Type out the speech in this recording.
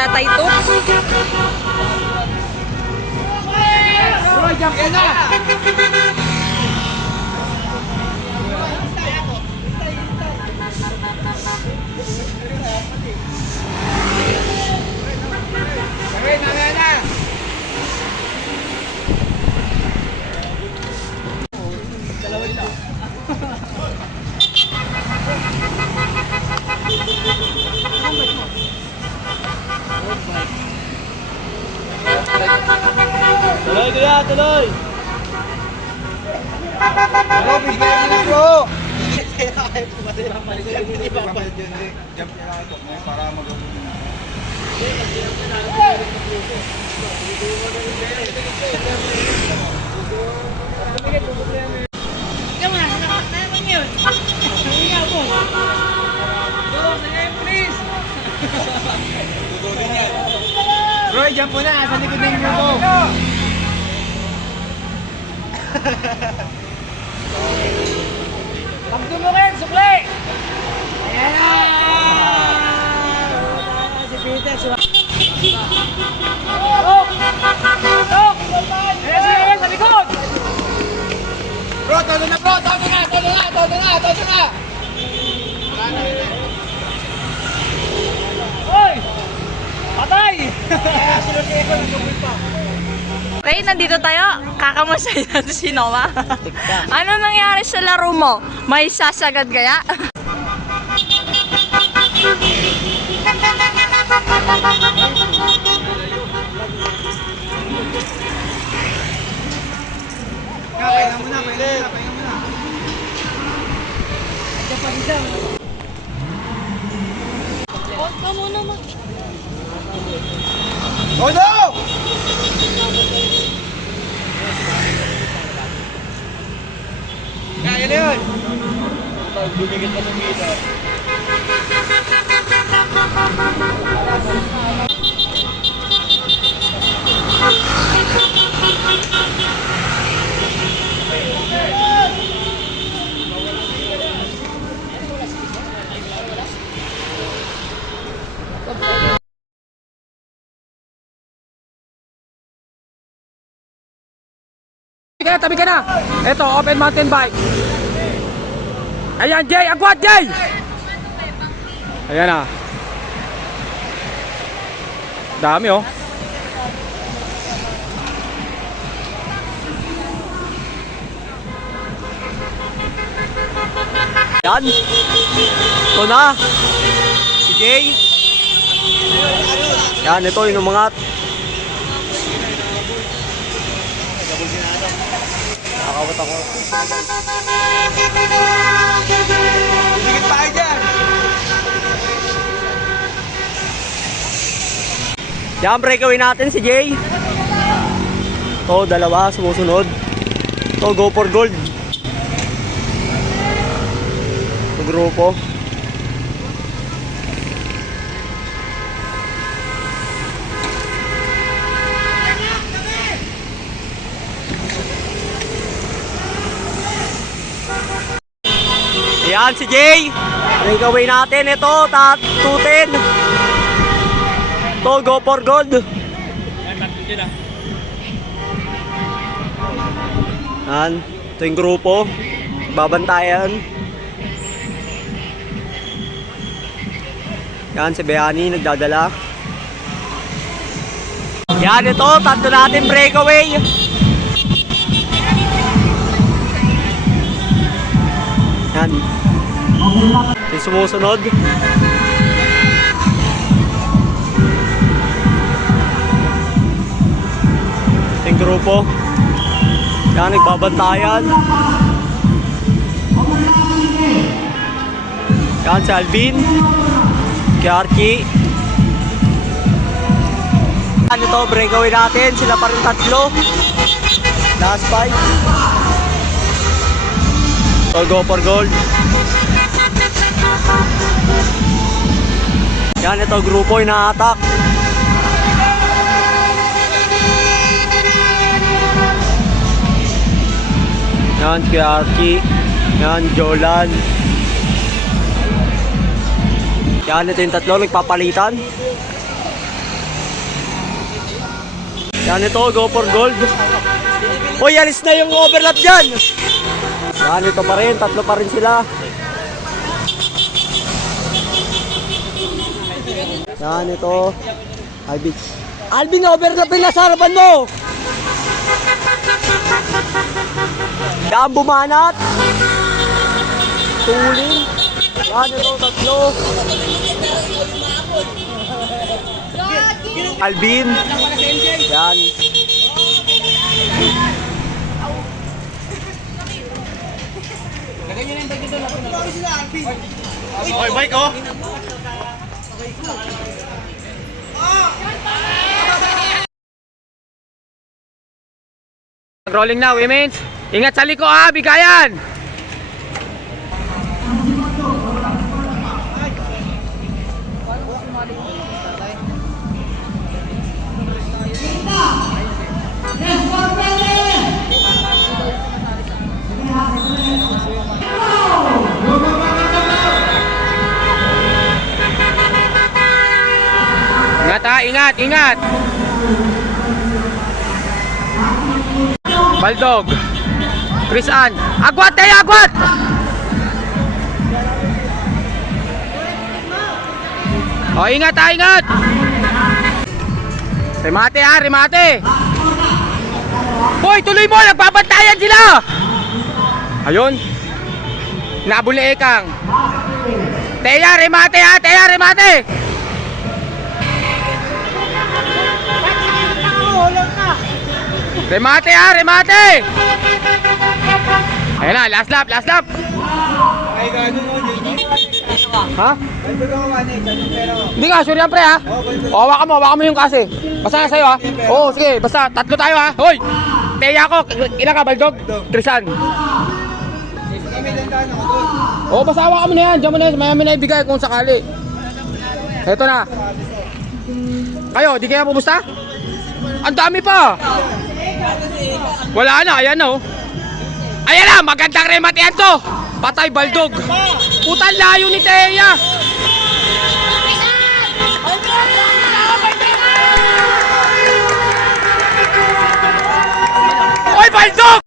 Tatay Toots. Roy, jump in na! Tuloy kuya, tuloy! Bro, bigyan niyo na bro! Jump na lang ito para mag-upload na. Bro, jump mo na! Sa likod na yung mo! Pagtulungin, sukli! Ayan na! Si Peter, si Tok! Tok! Ayan siya sa likod! Bro, todo na bro! Todo na! Todo na! Todo na! Todo na! Hoy! Patay! Okay, nandito tayo. Kakamusay natin si Noah. Ano nangyari sa laro mo? May sasagad kaya? Kaya mo na! Kaya mo na! Huwag ka muna mag... Todo! Kaya na yun! Bumigit pa ng ilaw. Tabi ka na. Ito, open mountain bike. Ayan, Jay. Agwat, Jay. Ayan na. Dami, oh. Yan! Ito na! Si Jay! Yan, ito yung umangat. Nakakawat ako. Bigit pa kayo dyan! Yan, breakaway natin si Jay. Ito, dalawa, sumusunod. Ito, go for gold. Ito, grupo. Yan, si Jay. Breakaway natin. Ito, tatutin. Ito, go for gold. Yan, ito yung grupo. Babantayan. Yan, si Bayani nagdadala. Yan, ito, tatlo natin breakaway. Yan. Yung sumusunod. Yung grupo. Yan, nagbabantayan. Yan, si Alvin. Kiarki. Yan, ito, breakaway natin. Sila pa rin tatlo. Last five. So, go for gold. Yan, ito, grupo yung na-attack. Yan, Kiarki. Yan, Jolan. Yan, ito yung tatlo, nagpapalitan. Yan ito, go for gold. Uy, alis na yung overlap dyan. Yan, ito pa rin. Tatlo pa rin sila. Yan, ito. Alvin. Alvin, overlapin na sa harapan mo. Yan, bumanat. Tuling. Yan, ito, tatlo. Alvin. Yan. Okay, bike oh. Rolling na, women's. Ingat sa liko ha, bigayan. Ingat ha, ingat, ingat. Baldog. Chris Ann. Agwat tayo, agwat! O, ingat ha, ingat! Remate ha, remate! Boy, tuloy mo! Nagbabantayan sila! Ayun. Nabul ni Ekang. Teya, remate ha! Teya, remate! Remate ha, remate! Ayan na, last lap, last lap! Ay, gano'n mo, Ha? pero... Hindi nga, sure yan pre ha? O, hawakan mo yung kasi. Basta nga sa'yo ha? Oo, sige, basta tatlo tayo ha? Hoy! Teya ako, ilan ka, Baldog? Trisan. Kami landaan ako doon. Oo, basta hawakan mo na yan, diyan mo na yan, may na ibigay kung sakali. Eto na. Kayo, di kaya pupusta? Ang dami pa! Wala na, ayan na oh. Ayan na, magandang remate yan to! Patay, Baldog! Putang layo ni Teya! Oy, Baldog!